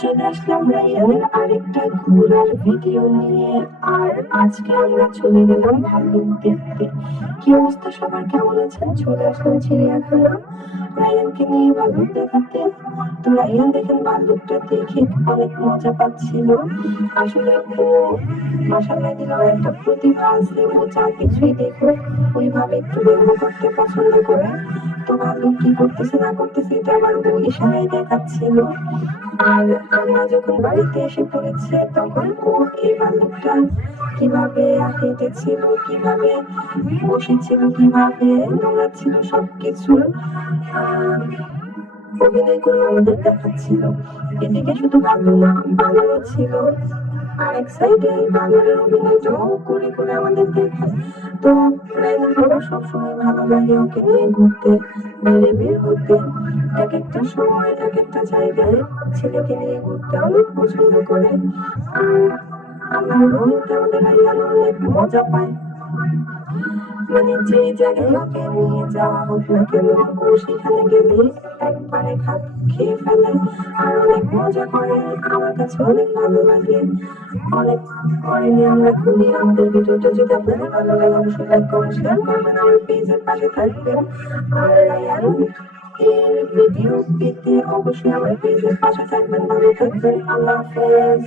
চলে আসলাম রায়ানের আরেকটা ঘোরার ভিডিও নিয়ে। আর আজকে আমরা চলে গেলাম ভাল্লুক দেখতে। কি অবস্থা সবার, কেমন আছেন? চলে আসলাম চিড়িয়াখানা রায়ানকে নিয়ে ভাল্লুক দেখাতে। তো রায়ান দেখেন ভাল্লুকটা দেখে অনেক মজা পাচ্ছিল। আসলে ও মাশাআল্লাহ দিলেও একটা প্রতিভা আছে, ও যা কিছুই দেখো ওইভাবে একটু ব্যবহার করতে পছন্দ করে। তো ভাল্লুক কি করতেছে না করতেছে এটা আমার বউ ইশারায় দেখাচ্ছিল। আর আমরা যখন বাড়িতে এসে পড়েছি তখন ও এই ভাল্লুকটা কিভাবে হেঁটেছিল, কিভাবে বসেছিল, কিভাবে দৌড়াচ্ছিল সবকিছুর অভিনয় করে আমাদের দেখাচ্ছিল। এদিকে শুধু ভাল্লুক না, বানরও ছিল আর এক সাইডে বানরের অভিনয়টাও করে করে আমাদের দেখায়। তো রাইনার সবসময় ভালো লাগে ওকে নিয়ে ঘুরতে, বাইরে বের হতে। এক একটা সময় এক একটা জায়গায় ছেলেকে নিয়ে ঘুরতে অনেক পছন্দ করে। আর আল্লাহর রহমতে আমাদের রাইয়ান অনেক মজা পায়। মানে যে জায়গায় ওকে নিয়ে যাওয়া হোক না কেন, ও সেখানে গেলে একবারে খাপ খেয়ে ফেলে আর অনেক মজা করে। আমার কাছে অনেক ভালো লাগে, অনেক পরে নিয়ে আমরা ঘুরি। আমাদের ভিডিওটা যদি আপনাদের ভালো লাগে অবশ্যই লাইক কমেন্ট শেয়ার করবেন, আমার পেজের পাশে থাকবেন। আর রায়ান এর ভিডিও পেতে অবশ্যই আমার পেজের পাশে থাকবেন। ভালো থাকবেন, আল্লাহ হাফেজ।